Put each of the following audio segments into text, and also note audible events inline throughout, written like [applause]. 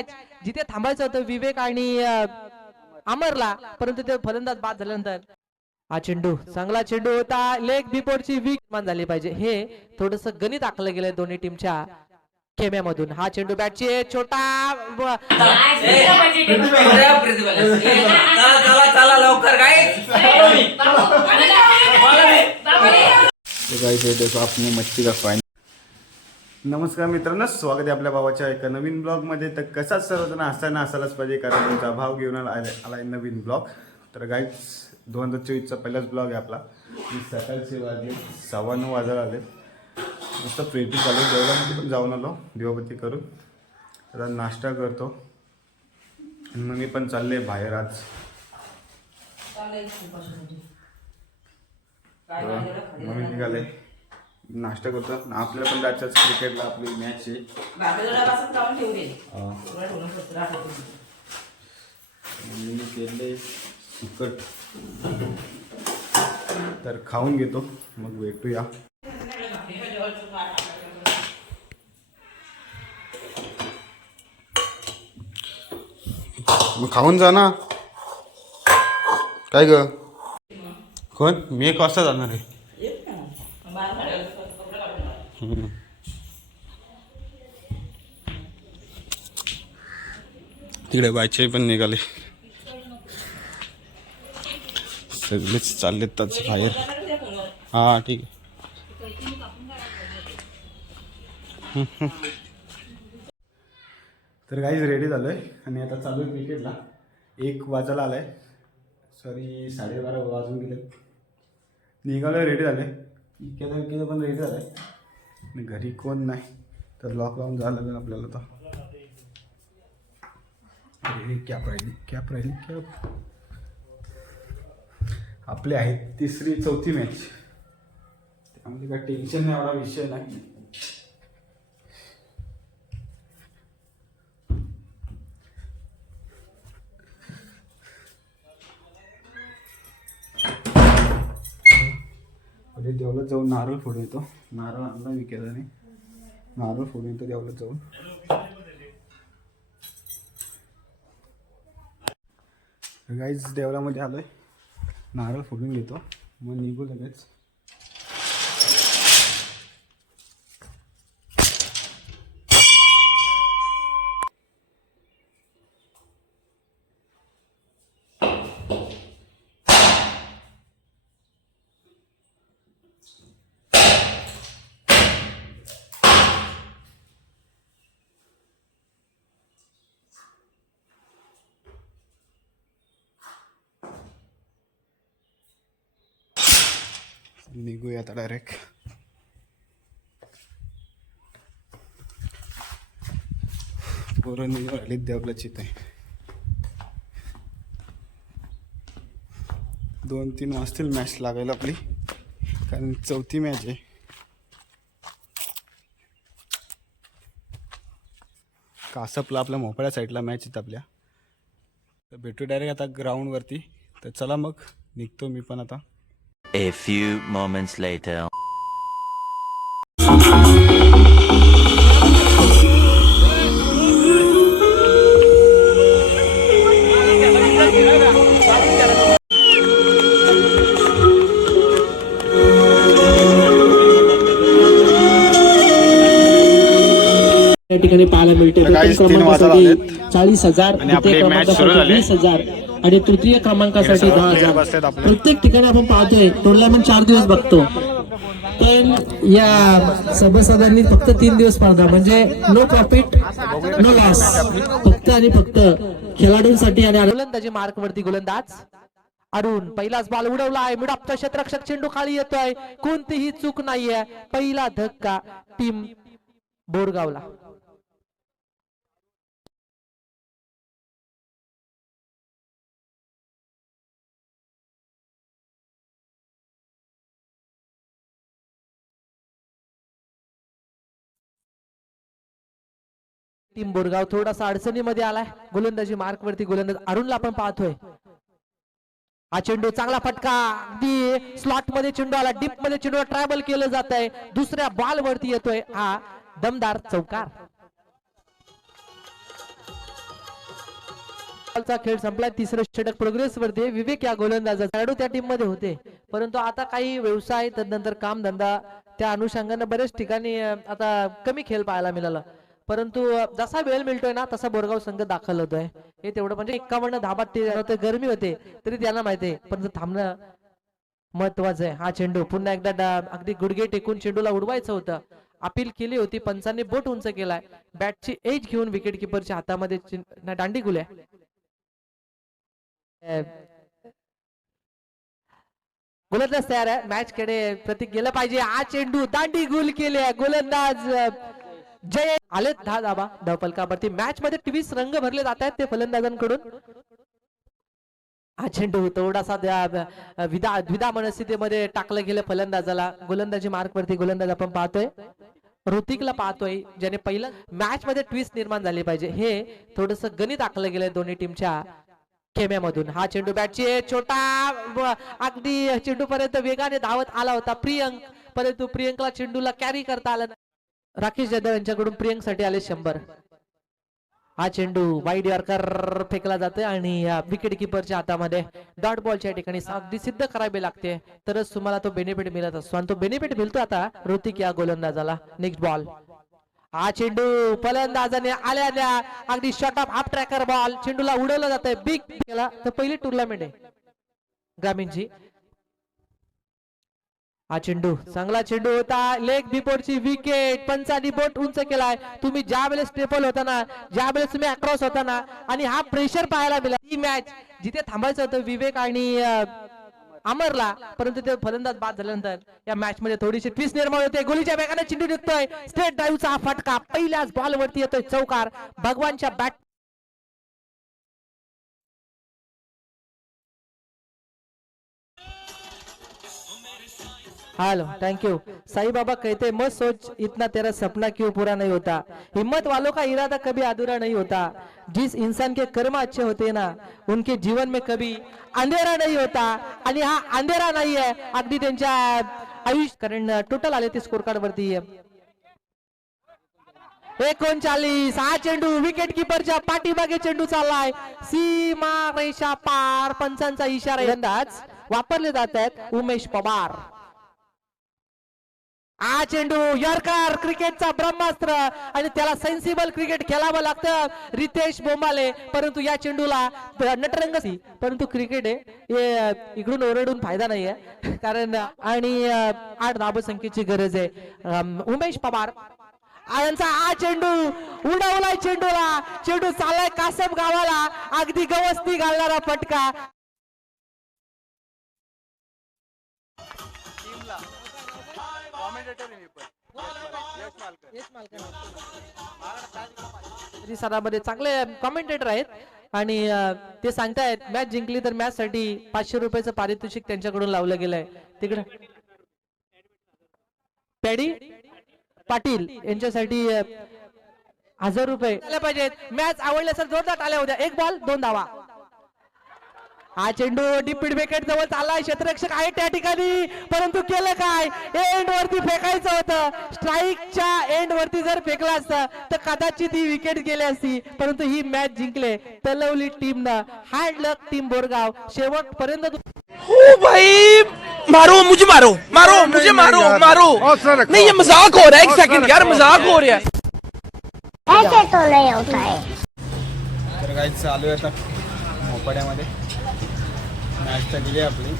Match जिथे थांबायचं होतं विवेक आणि अमरला परंतु ते फलंदाज बाद झाल्यानंतर. हा चेंडू चांगला चेंडू होता. लेग बिपोरची वीक निर्माण झाली पाहिजे. हे थोडस गणित आखलं गेलंय दोन्ही टीमच्या खेम्यामधून. हा चेंडू बॅटची छोटा व- चला चला चला लवकर काय तो गाइस ये देखो आपने मच्छी का नमस्कार मित्रांनो स्वागत आहे आपल्या भावाच्या एका नवीन ब्लॉगमध्ये तर कसाच सर्वजण हसायला असायलाच पाहिजे कारण तुमचा भाव घेऊन आला आलाय नवीन ब्लॉग तर गाईज दोन हजार चोवीसचा पहिलाच ब्लॉग आहे आपला. मी सकाळचे वाजले सव्वा नऊ वाजायला आले. मस्त प्रेटी चालू देवळामध्ये पण जाऊन आलो दिवाबत्ती करून. आता नाश्ता करतो. आणि मग मी पण चालले बाहेर आज. मग मी निघाले. नाश्ता करतो. आपल्याला पण जायचं क्रिकेटला आपली मॅच आहे. हा. केले सुकट. तर खाऊन घेतो. मग भेटूया. मग खाऊन जा ना. काय ग? कोण? मी एक वाजता जाणार आहे. तिकडे बायचे पण निघाले. सगळेच चाललेत त्याच बाहेर. हा ठीक. आहे तर काहीच रेडी झालो आहे आणि आता चालू आहे क्रिकेटला एक वाजायला आलाय. सॉरी साडेबारा वाजून गेले निघालो रेडी झाले इकडे इकडे पण रेडी झालं आहे घरी कोण नाही. तर लॉक लावून जावं लागेल आपल्याला तर. अरे कॅप राहिली कॅप राहिली कॅप आपले आहेत तिसरी चौथी मॅच त्यामध्ये काय टेन्शन नाही एवढा विषय नाही. अरे देवला जाऊन नारळ फोडून येतो. नारळ आणला विकायला नाही नारळ फोडून येतो देवलात जाऊन. गाईज देवळामध्ये आलो आहे नारळ फोडून घेतो. मग निघू लगेच. निघूया आता डायरेक्ट पोरं निघून आली राहिली देवलाची ते दोन तीन वाजतील मॅच लागायला आपली. कारण चौथी मॅच आहे. कासपला आपल्या मोकळ्या साईडला मॅच आहेत आपल्या. तर भेटू डायरेक्ट आता ग्राउंडवरती तर चला मग निघतो मी पण आता. A few moments later. या ठिकाणी पाहायला मिळते तर काहीच प्रथम तीन वाजायला क्रमांकासाठी आलेत. चाळीस हजार आणि आपली द्वितीय मॅच सुरू क्रमांकासाठी झाली. वीस हजार आणि तृतीय क्रमांकासाठी दहा हजार. प्रत्येक ठिकाणी आपण पाहतोय टुर्नामेंट चार दिवस बघतो. पण या सभासदांनी फक्त तीन दिवस स्पर्धा म्हणजे नो प्रॉफिट नो लॉस फक्त आणि फक्त खेळाडूंसाठी आणि गोलंदाजी मार्क वरती गोलंदाज. अरुण पहिलाच बॉल उडवलाय मिडापचा क्षेत्ररक्षक चेंडू खाली येतोय. कोणतीही चूक नाहीये. पहिला धक्का टीम बोरगावला. टीम बोरगाव थोडासा अडचणीमध्ये आलाय. गोलंदाजी मार्क वरती गोलंदाज अरुणला आपण पाहतोय. हा चेंडू चांगला फटका. अगदी स्लॉटमध्ये चेंडू आला. डीपमध्ये चेंडू ट्रॅव्हल केलं जात आहे दुसऱ्या बॉल वरती येतोय हा दमदार चौकार. चा खेळ संपला तिसरं षटक प्रोग्रेस वरती. विवेक या गोलंदाजा खेळाडू त्या टीममध्ये होते. परंतु आता काही व्यवसाय तदनंतर काम धंदा त्या अनुषंगाने बऱ्याच ठिकाणी आता कमी खेळ पाहायला मिळाला. परंतु जसा वेळ मिळतोय ना तसा बोरगाव संघ दाखल होतोय. हे तेवढं म्हणजे एक्कावन्न धाबात ते गरमी होते तरी त्यांना माहिती आहे. परंतु थांबणं महत्वाचं आहे. हा चेंडू पुन्हा एकदा अगदी गुडघे टेकून चेंडूला उडवायचं होतं. अपील केली होती पंचांनी बोट उंच केलाय. बॅटची एज घेऊन विकेट किपरच्या हातामध्ये चिन- दांडी गुल्या गोलंदाज तयार आहे. मॅच कडे प्रतीक गेलं पाहिजे. हा चेंडू दांडी गुल केले गोलंदाज जय आले दहा धाबा धावपलकावरती मॅच मध्ये टीव्हीस रंग भरले जात आहेत ते फलंदाजांकडून. हा चेंडू थोडासा द्विदा अं, विदा द्विधा मनस्थितीमध्ये टाकलं गेलं फलंदाजाला. गोलंदाजी मार्क वरती गोलंदाज आपण पाहतोय. ऋतिकला पाहतोय ज्याने पहिलं मॅच मध्ये ट्विस्ट निर्माण झाली पाहिजे. हे थोडस गणित आखलं गेलंय दोन्ही टीमच्या खेम्यामधून. हा चेंडू बॅटची छोटा अगदी चेंडू पर्यंत वेगाने धावत आला होता प्रियंक. परंतु प्रियंकला चेंडूला कॅरी करता आला राकेश जाधव यांच्याकडून प्रियंकसाठी आले शंभर. हा चेंडू वाईड यॉर्कर फेकला जातोय आणि विकेट किपरच्या हातामध्ये डॉट बॉलच्या ठिकाणी अगदी सिद्ध करावी लागते. तरच तुम्हाला तो बेनिफिट मिळत असतो आणि तो बेनिफिट मिळतो आता ऋतिक या गोलंदाजाला. नेक्स्ट बॉल हा चेंडू फलंदाजाने आल्या आल्या अगदी short of half tracker ball चेंडूला उडवलं जात आहे बिग केला तर पहिली टुर्नामेंट आहे. ग्रामीणची हा चेंडू चांगला चेंडू होता. लेग बिपोर्डची विकेट पंचानी बोट उंच केलाय. तुम्ही ज्या वेळेस स्टेपल होता ना ज्या वेळेस तुम्ही अक्रॉस होता ना आणि हा प्रेशर पाहायला मिळाला. ही मॅच जिथे थांबायचं होतं विवेक आणि अमरला परंतु ते फलंदाज बाद झाल्यानंतर या मॅच मध्ये थोडीशी ट्विस्ट निर्माण होते. गोलीच्या वेगाने चेंडू निघतोय. स्टेट ड्राईव्हचा हा फटका. पहिल्याच बॉल वरती येतोय चौकार. भगवानच्या bat hello thank you Sai Baba कहते मत सोच इतना तेरा सपना क्यों पूरा नहीं होता हिम्मत वालों का इरादा कभी अधूरा नहीं होता जिस इंसान के कर्म अच्छे होते हैं ना उनके जीवन में कभी अंधेरा नहीं होता आणि हा अंधेरा नाही आहे अगदी त्यांच्या आयुष्य कारण टोटल आले ते स्कोर कार्ड वरती एकोणचाळीस हा चेंडू विकेट किपरच्या पाठीमागे चेंडू चाललाय सीमा रेषा पार पंचांचा इशारा अंदाज वापरले जात आहेत उमेश पवार हा चेंडू यॉर्कर क्रिकेटचा ब्रह्मास्त्र. आणि त्याला सेन्सिबल क्रिकेट खेळावं लागतं. रितेश बोंबाले परंतु या चेंडूला नटरंग परंतु क्रिकेट आहे इकडून ओरडून फायदा नाहीये. कारण आणि आठ धाबसंख्येची गरज आहे. उमेश पवार. आ, यांचा हा चेंडू उडवलाय चेंडूला. चेंडू चाललाय कासम गावाला. अगदी गवस्ती घालणारा फटका. परिसरामध्ये चांगले कॉमेंटेटर आहेत. आणि ते सांगतायत मॅच जिंकली तर मॅच साठी पाचशे रुपयाचं पारितोषिक त्यांच्याकडून लावलं गेलंय. तिकडे. पॅडी पाटील यांच्यासाठी हजार रुपये. आले पाहिजेत. मॅच आवडले सर जोरदार टाळ्या होत्या एक बॉल दोन धावा. हा चेंडू डीपीड विकेट जवळ चाललाय. क्षेत्ररक्षक आहे त्या ठिकाणी. परंतु केलं काय? एंड वरती फेकायचं होतं. स्ट्राईकच्या एंड वरती जर फेकलं असतं तर कदाचित ही विकेट गेली असती. परंतु ही मॅच जिंकले तलवली टीम न हँड लक टीम बोरगाव. शेवटपर्यंत ओ भाई! मारो मुझे मारो. मारो मुझे मारो मारो. नहीं ये मजाक हो रहा है एक सेकंड यार मजाक हो रहा है। ऐसे तो नहीं होता है। तर चालू आहे आता मोपाड्यामध्ये. मॅच तर गेली आपली.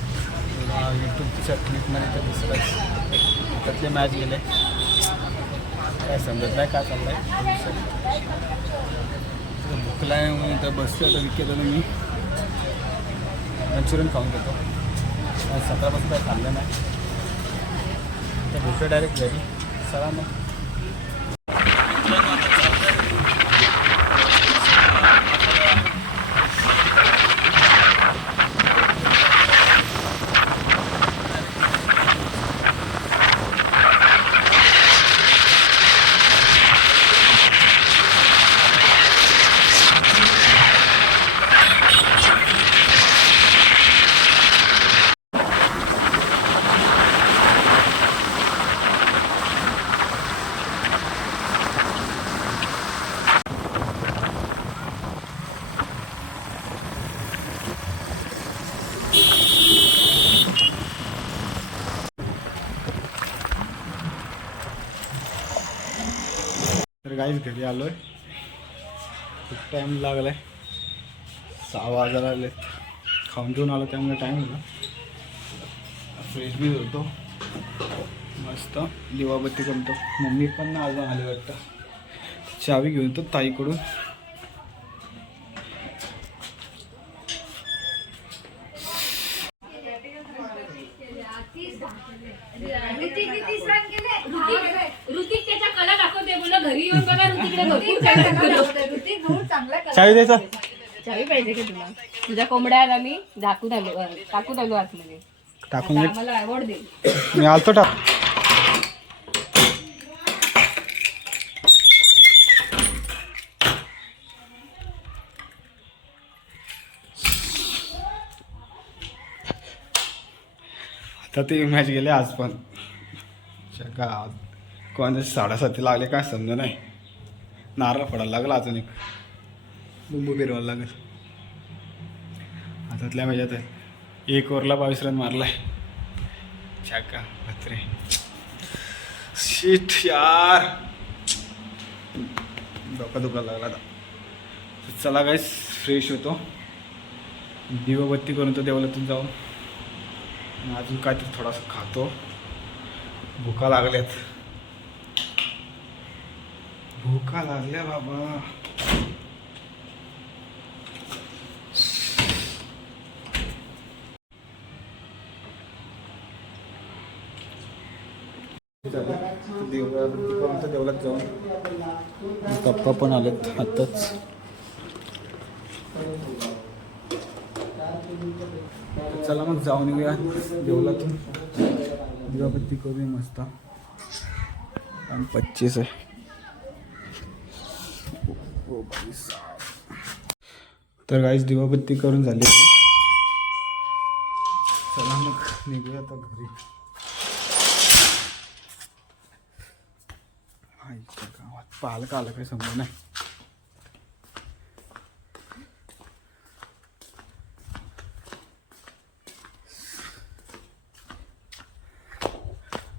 यूट्यूबच्या क्लिपमध्ये तर दिसतंच. त्यातले मॅच गेले. काय समजत नाही काय आहे भुकला आहे म्हणून तर बसतो आता विकेत आलो मी. मंचुरियन खाऊन घेतो. सकाळपासून काय खाल्लं नाही. तर भुकलं डायरेक्ट घरी. चला मग. काहीच घरी आलो आहे खूप टाईम लागला आहे सहा वाजायला आले खाऊन घेऊन आलो त्यामुळे टाईम झाला. फ्रेश बी होतो मस्त. दिवाबत्ती करतो. मम्मी पण आज आले वाटतं. चावी घेऊन येतो ताईकडून ऋतिक त्याच्या कला दाखवते बोला घरी येऊन बघा ऋतिकडे भरपूर काय दाखवतो. चावी द्यायचा चावी पाहिजे का तुला तुझ्या कोंबड्या आम्ही दाखवून आलो अं, टाकून आलो आतमध्ये. टाकून आता घे. आम्हाला अवॉर्ड दे. मी आलतो टाक. आता ते मॅच गेले आज पण. का कोणाचे साडेसाती लागले काय समजा नाही. नारळ पडायला लागला अजून एक. बुंबू फिरवायला लागेल. हातातल्या मॅचात आहे. एक ओव्हरला बावीस रन मारलाय. छाका भत्रे. शीट यार. डोका दुखायला लागला आता. चला काय फ्रेश होतो. दिवबत्ती करून तो देवलातून जाऊन. आणि अजून काहीतरी थोडासा खातो. भुका लागल्यात. भुका लागल्या बाबा. देवळापर्यंत देवळात जाऊन पप्पा पण आलेत आत्ताच चला मग जाऊन येऊया देवळातून दिवाबत्ती करूया मस्त. आणि पच्चीस आहे. तर काहीच दिवाबत्ती करून झाली. चला मग निघूया आता घरी. आईच्या गावात पालक आलं काही समजा नाही.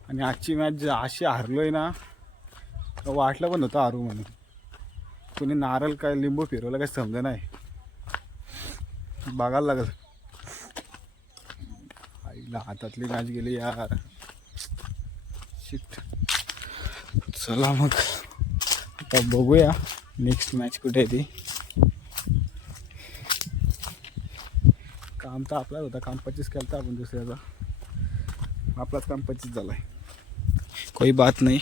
आणि आजची मॅच अशी हारलोय ना तर वाटलं पण होतं हारू म्हणून. कुणी नारळ काय लिंबू फिरवलं काय समज नाही. बघायला लागल. आईला हातातली मॅच गेली यार. शिट. चला मग. आता बघूया नेक्स्ट मॅच कुठे आहे ती. काम तर आपलाच होता. काम पच्चीस केलं आपण दुसऱ्याचा. आपलाच काम पच्चीस झाला आहे कोई बात नाही.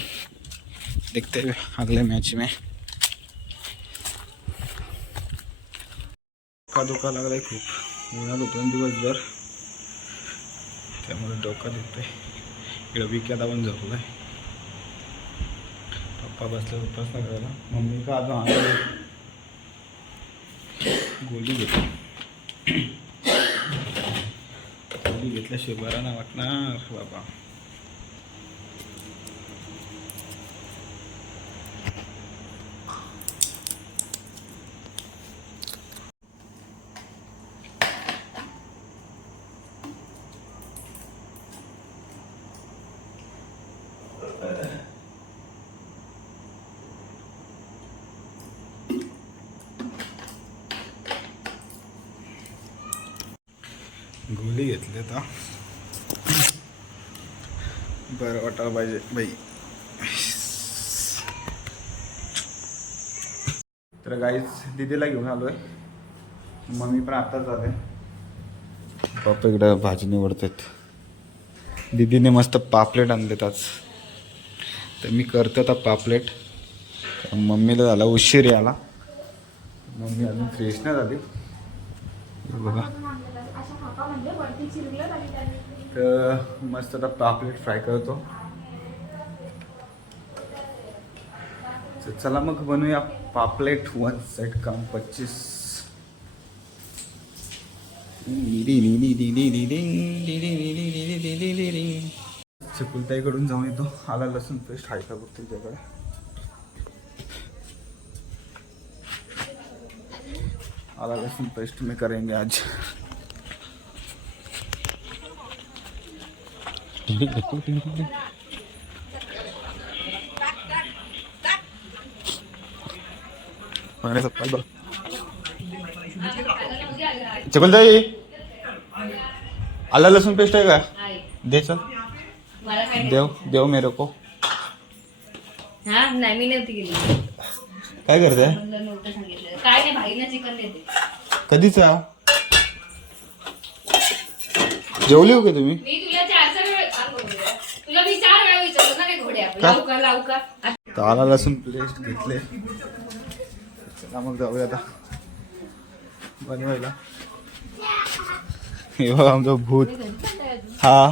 देखते हैं अगले मॅच में. का धोका लागलाय खूप. उन्हात होतो दिवसभर. त्यामुळे डोका दुखतंय इकडं विक्यात आपण झोपलाय. पप्पा बसले उपासना करायला. मम्मी का अजून आलं गोली घेतली. गोली घेतल्याशिवाय बरा ना वाटणार बाबा. गोळी घेतली आता. बरं वाटायला पाहिजे. बाई. तर गाईच दिदीला घेऊन आलोय. मम्मी पण आत्ताच आले. पप्पा इकडं भाजी निवडतात दिदीने मस्त पापलेट आणलेत आज. तर मी करतो आता पापलेट. मम्मीला झाला उशीर याला मम्मी अजून फ्रेश नाही झाली. बघा. तर मस्त आता पापलेट फ्राय करतो. चला मग बनवूया पापलेट वन सेट काम पच्चीस. चकुलताईकडून जाऊन येतो. आला लसूण पेस्ट आहे का बघ तुझ्याकडे? आला लसूण पेस्ट में करेंगे आज. चकुलताई आला लसूण पेस्ट आहे का दे चल देव देव मेरे को हा नाही मी नव्हती गेली काय करते नव्हतं सांगितलं काय नाही भाईनं चिकन देते कधीचा जेवली हो का तुम्ही मी तुला चार चार वेळ आ, घोड्या. तुला मी चार वेळा विचारलं ना काय घोड्या का? लावू का लावू का आ, तर आला लसूण पेस्ट घेतले. चला मग जाऊया आता. बनवायला. हे बघा आमचं भूत. हा.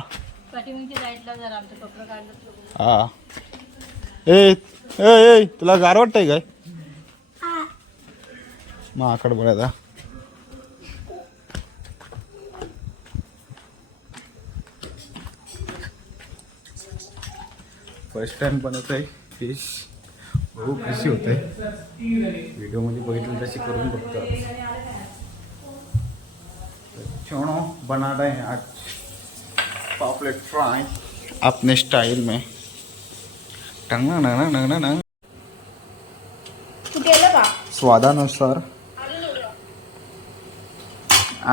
हा. ए ए ए तुला गार वाटतंय काय? मग आकड फर्स्ट टाइम बनवत आहे फिश खूप खुशी होते व्हिडिओमध्ये बघितलं तशी करून बघतो. छोणो बना रहे हैं आज. पापलेट फ्राई अपने स्टाइल में. टंग ना ना ना ना ना तू केलं का स्वादानुसार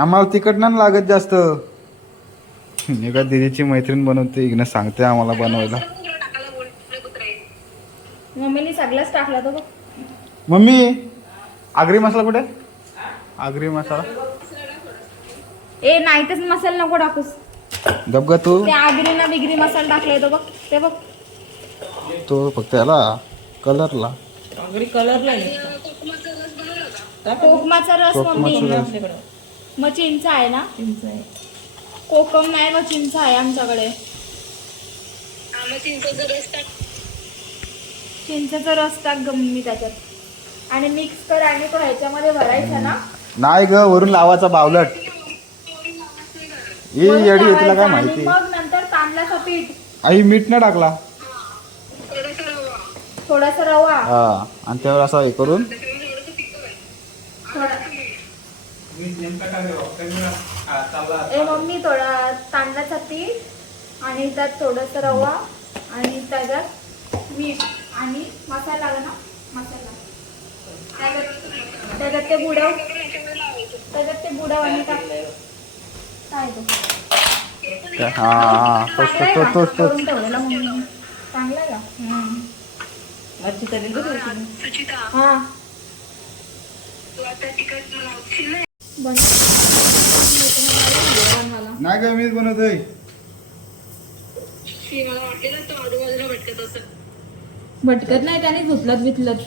आम्हाला तिखट नाही लागत जास्त. [laughs] एका दिदीची मैत्रीण बनवते इकडे सांगते आम्हाला बनवायला. मम्मीने सगळंच टाकला तो बघ. मम्मी आगरी मसाला कुठे? आगरी मसाला. ए नाही तेच मसाला नको टाकूस. दबगा तू ते. आगरी ना बिगरी मसाला टाकलाय तो बघ. ते बघ. तो फक्त याला कलरला. कोकमाचा रस मम्मी. कोकमाचा रस. मग चिंच आहे ना? कोकम नाही मग चिंच आहे आमच्याकडे. चिंचेचा रस टाक गम्मी त्याच्यात. आणि मिक्स कर आणि तो ह्याच्यामध्ये भरायचा ना? नाही ग वरून लावाचा बावलट. ये वरून येडी आहे, तुला काय लावायचा आणि माहिती? मग नंतर तांदळाचं पीठ आई मीठ नाही टाकला. थोडासा रवा. हा आणि त्यावर असं हे करून. ए मम्मी थोडा तांदळाचा पीठ आणि त्यात थोडंसं रवा आणि त्याच्यात मीठ. आणि मसाला आला ना. मसाला. त्याच्यात त्याच्यात ते बुडव. त्याच्यात ते बुडव आणि टाक. काय तो हा तोच चांगला आहे तोच का? तोच. तोच करून ठेवलेला मम्मी चांगला हा. नाही का मीच बनवतोय. भटकत भटकत नाही त्याने धुतलत बितलत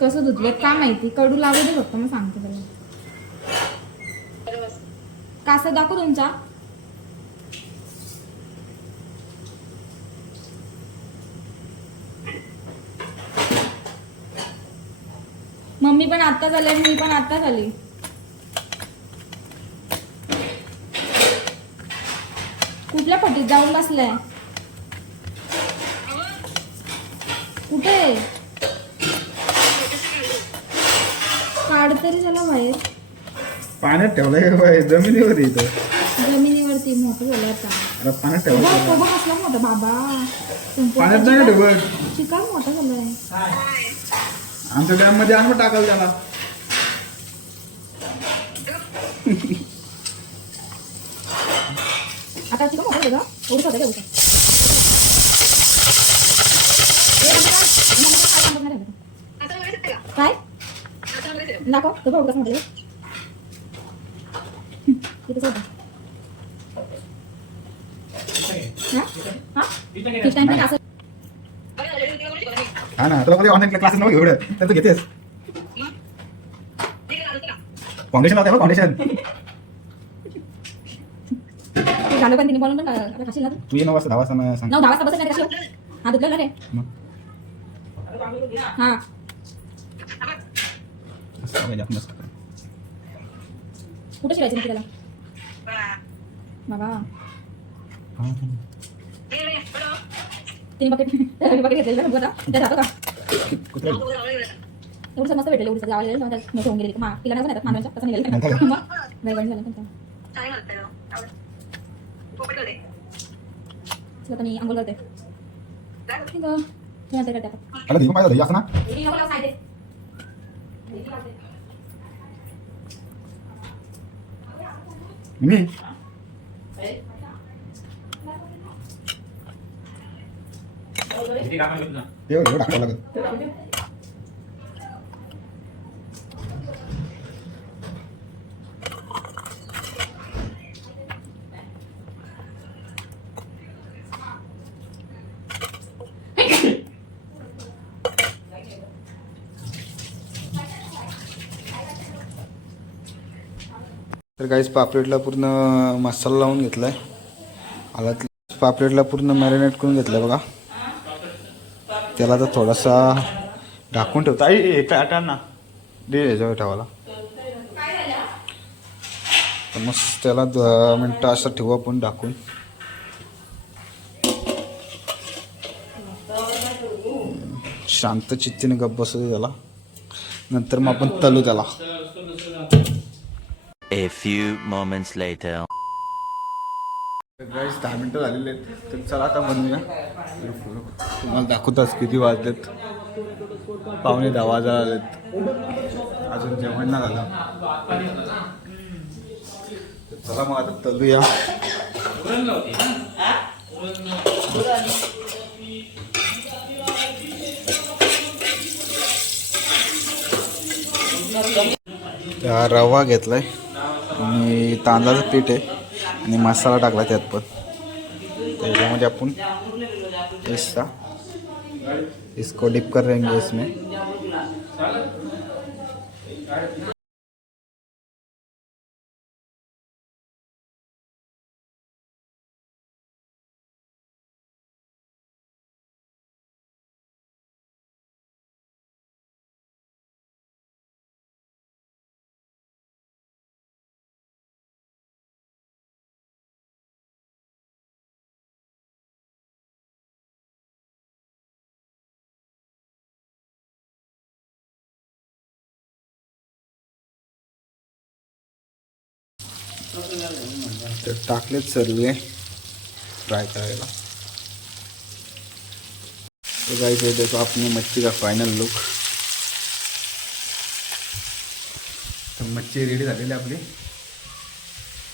कसं धुतलत काय माहिती कडू लागू दे फक्त मग सांगते त्याला. कासा दाखव तुमचा. मम्मी पण आत्ताच आली आणि मी पण आत्ताच आली कुठल्या पटीत जाऊन बसलाय? काढ तरी झाला बाहेर. पाण्यात ठेवलंय का बाई? जमिनीवर इथं. जमिनीवरती मोठं झालं आता. अरे पाण्यात ठेवलं बघ, तो बघ कसला मोठा बाबा? पाण्यात नाही ना ठेवत. चिकन मोठा झालाय. आमच्या डॅममध्ये आण टाकाल त्याला. आता चिकन मोठा झालं एवढं होतं का काय? दाखव तो बघ कसं म्हटलं हा? ना तुला ऑनलाईन क्लासेस नको एवढं. तर तू घेतेस. फाउंडेशन लावते फाउंडेशन ते झालं पण तिने बोलून पण ना तू? तू ये नऊ वाजता दहा वाजता सांग. नऊ दहा वाजता बसत नाही हा ना रे. हा असं पाहिजे आपण असं. कुठे शिवायचं नक्की त्याला बाबा. तिने बकेट त्याला बकेट घेतलेलं ना बघा त्या जातो का? एवढं मस्त भेटलं एवढं गावाला गेलं तेव्हा मोठं होऊन गेले मा तिला नाही येतात मानवांच्या तसं निघालं मग? वेळवणी झालं आता मी आंघोळ करते ठीक आहे. करते आता. अरे दीपू माझा दही असं ना मी नको लावू सांगते. मी एवढं एवढं टाकावं लागेल तर काहीच पापलेटला पूर्ण मसाला लावून घेतलाय. आला पापलेटला पूर्ण मॅरिनेट करून घेतलं बघा. त्याला आता थोडासा ढाकून ठेवता. आई ना. दे याच्यावर ठेवायला. तर मस्त त्याला दहा मिनटं असं ठेवू आपण ढाकून. शांत चित्तीने गप्प बसू त्याला. नंतर मग आपण तलू त्याला. A few moments later. गाईस दहा मिनटं झालेले आहेत. तर चला आता बनवूया. तुम्हाला दाखवताच किती वाजलेत. पावणे दहा वाजा आलेत अजून जेवण नाही झालं. तर चला मग आता तलूया. रवा घेतलाय. आणि तांदळाचं पीठ आहे आणि मसाला टाकला त्यात पण. त्याच्यामध्ये आपण इसका इसको डिप कर रहेंगे इसमें. तर टाकलेत सर्व. ट्राय करायला. तो गाइस ये देखो अपनी मच्छी का फायनल लुक तर मच्छी रेडी झालेली आपली.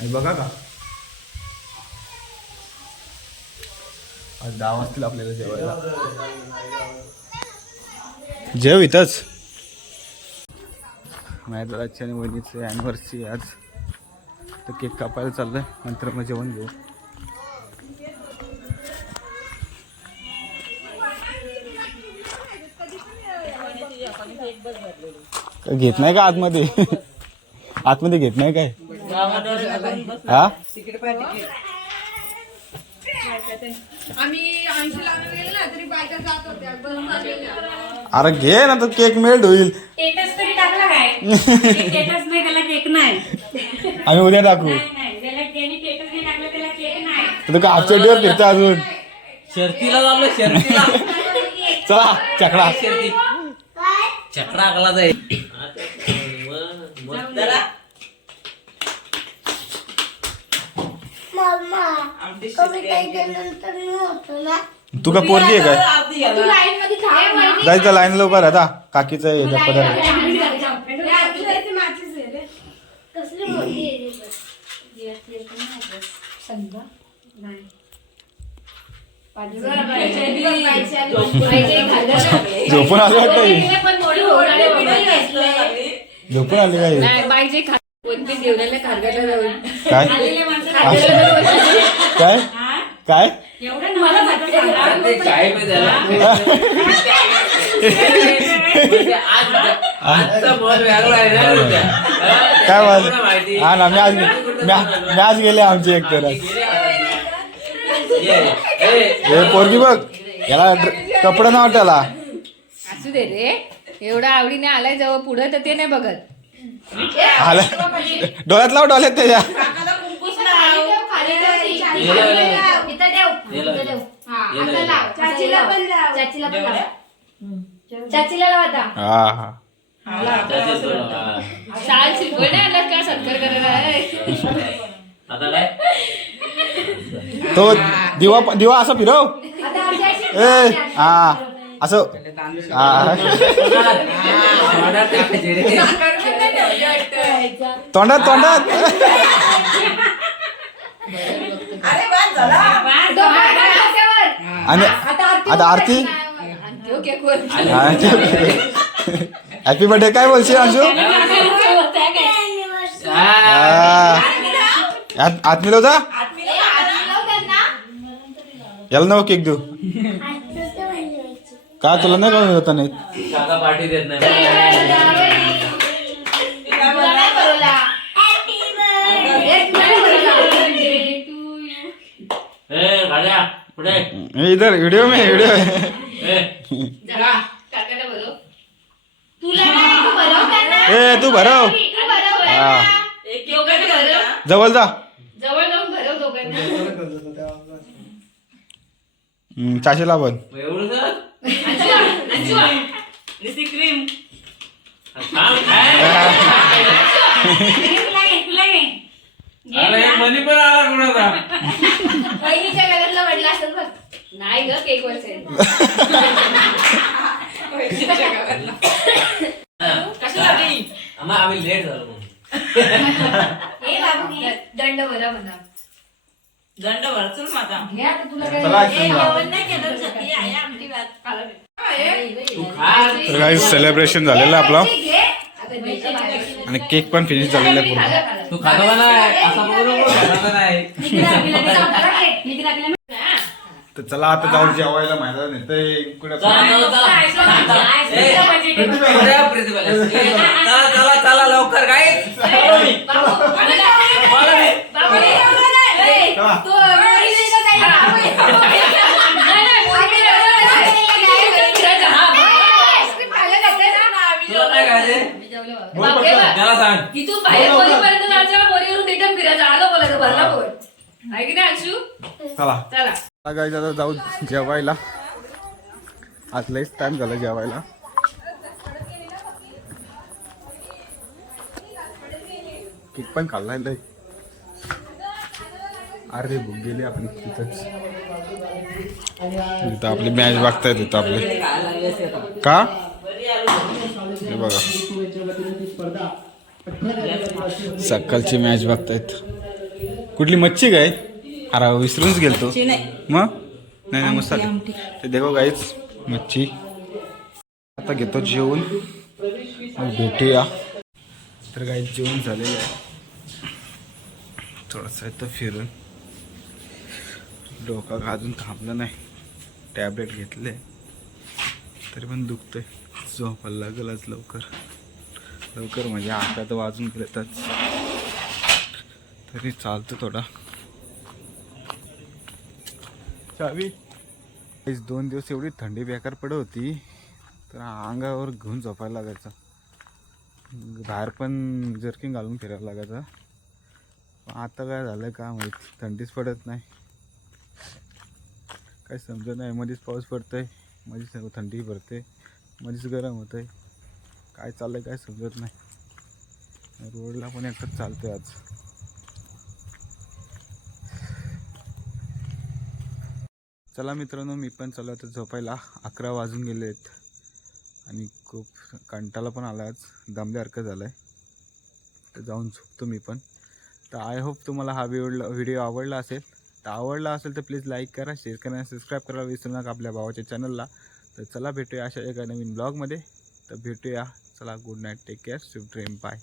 आणि बघा का? आज दहा वाजतील आपल्याला जेवायला. जेव इथंच. माझ्या दादाची आणि वहिनीची ॲनिव्हर्सरी आज. तर केक कापायला चाललंय. नंतर मग जेवण घेऊ. घेत नाही का आतमध्ये? आतमध्ये घेत नाही काय? हा? आम्ही ऐंशी लावून गेलो ना तरी बायका जात होत्या बंद झालेल्या. अरे घे ना तर केक मेल्ट होईल केक नाही. आम्ही उद्या टाकू. नाही तर का हाफ चड्डीवर फिरतो अजून. शर्तीला चाललो शर्तीला. चला चकडा शर्ती. चक्रा आगला जाईल तू का पोरगी आहे काय? तू. जायचं लाईन लवकर आता काकीचं पदार्थ हे आमच्या इथे matches आहे रे. कसली मोठी आहे ती पण. झोपून आले. वाटतं. झोपून आले काय? काय? काय? काय? ते काय? आज ना. हा? हा ना मॅच मॅच गेले आमची एक तर. हे पोरगी बघ. याला कपडे नाही वाटायला असू दे रे. एवढा आवडीने आलाय जवळ पुढे तर ते नाही बघत. आलं. डोळ्यात लाव डोळ्यात त्याच्या. हा. चाचीला पण लाव. चाचीला पण लाव. चाचीला लाव आता. हा हा. हा. शाल शिकवण आलात का सत्कार करायला? आहे? [laughs] आता काय? तो दिवा दिवा असा फिरव. ए हा असं. हा. तोंडात. तोंडात. तोंडात आणि आता आरती? हॅपी बर्थडे काय बोलशील अंशू? आत मिळव जा. याला नको केक देऊ. का तुला नाही कमी होता नाही? काका पार्टी देत नाही. ए राजा पुढे. इधर व्हिडिओ में व्हिडिओ ए. तू भरव. हा. जवळ जा. जवळ जाऊन भरव दोघांना. हम्म, चाशी लावण एवढं सर अंशू नुसती क्रीम थांब काय? तुला घे तुला घे अरे मनी पण आला कोणाचा? बहिणीच्या घरातला म्हटलं असतं बघ. नाही ग केक वर आम्हा आम्ही लेट झालो म्हणून. [laughs] दंड भरा म्हणा. दंड भरचून माझा घे आता तुला काय चला, ए, चला. जेवण नाही केलं सती आहे आमची बात. खाला बे. तू खा. तर काही सेलिब्रेशन झालेलं आपलं. आणि केक पण फिनिश झालेला आहे पूर्ण. तू खातो का नाही? असा बघू नको. खातो नाही तर चला आता जाऊ जेवायला माहिती नाही तर इकडे चला, चला, लवकर काय. तू का? नाही, हा, तिथून बाहेर जायचं फिरायचं आलो बोलायचं भरला बोल की अंशू चला आता आता जाऊ जेवायला. आज लईच टाइम झाला जेवायला. केक पण खाल्लाय लय अरे भूक गेली आपली. तिथंच. इथं आपली मॅच बघतायत इथं आपले. का? हे बघा. सकाळची मॅच बघतायत. कुठली मच्छी काय? अरे विसरूनच गेलतो. मग? नाही नाही मस्त. ते देखो गाईच मच्छी. आता घेतो जेवण. मग भेटूया. तर काही जेवण झालेलं आहे. थोडंसं इथं फिरून. डोका अजून थांबलं नाही. टॅबलेट घेतले. तरी पण दुखतंय. झोपायला लागेल आज लवकर. लवकर म्हणजे तर वाजून गेलेतच तरी चालतं थोडा. चावी हेच दोन दिवस एवढी थंडी बेकार पडत होती तर अंगावर घेऊन झोपायला लागायचं. बाहेर पण जर्किंग घालून फिरायला लागायचं. आता काय झालं का माहीत? थंडीच पडत नाही. काय समजत नाही मध्येच पाऊस पडतो आहे मध्येच थंडी पडते मध्येच गरम होतंय. काय चाललंय काय समजत नाही. रोडला पण एकटंच आहे आज. चला मित्रांनो मी पण चालू आता झोपायला अकरा वाजून गेले आहेत. आणि खूप कंटाला पण आला आज. दमल्यासारखं झालं आहे तर जाऊन झोपतो मी पण. तर आय होप तुम्हाला हा व्हिडिओ व्हिडिओ आवडला असेल. तर आवडला असेल तर प्लीज लाईक करा शेअर करा आणि सबस्क्राईब करायला विसरू नका आपल्या भावाच्या चॅनलला तर चला भेटूया अशा एका नवीन ब्लॉगमध्ये तर भेटूया. चला good night take care sweet dream bye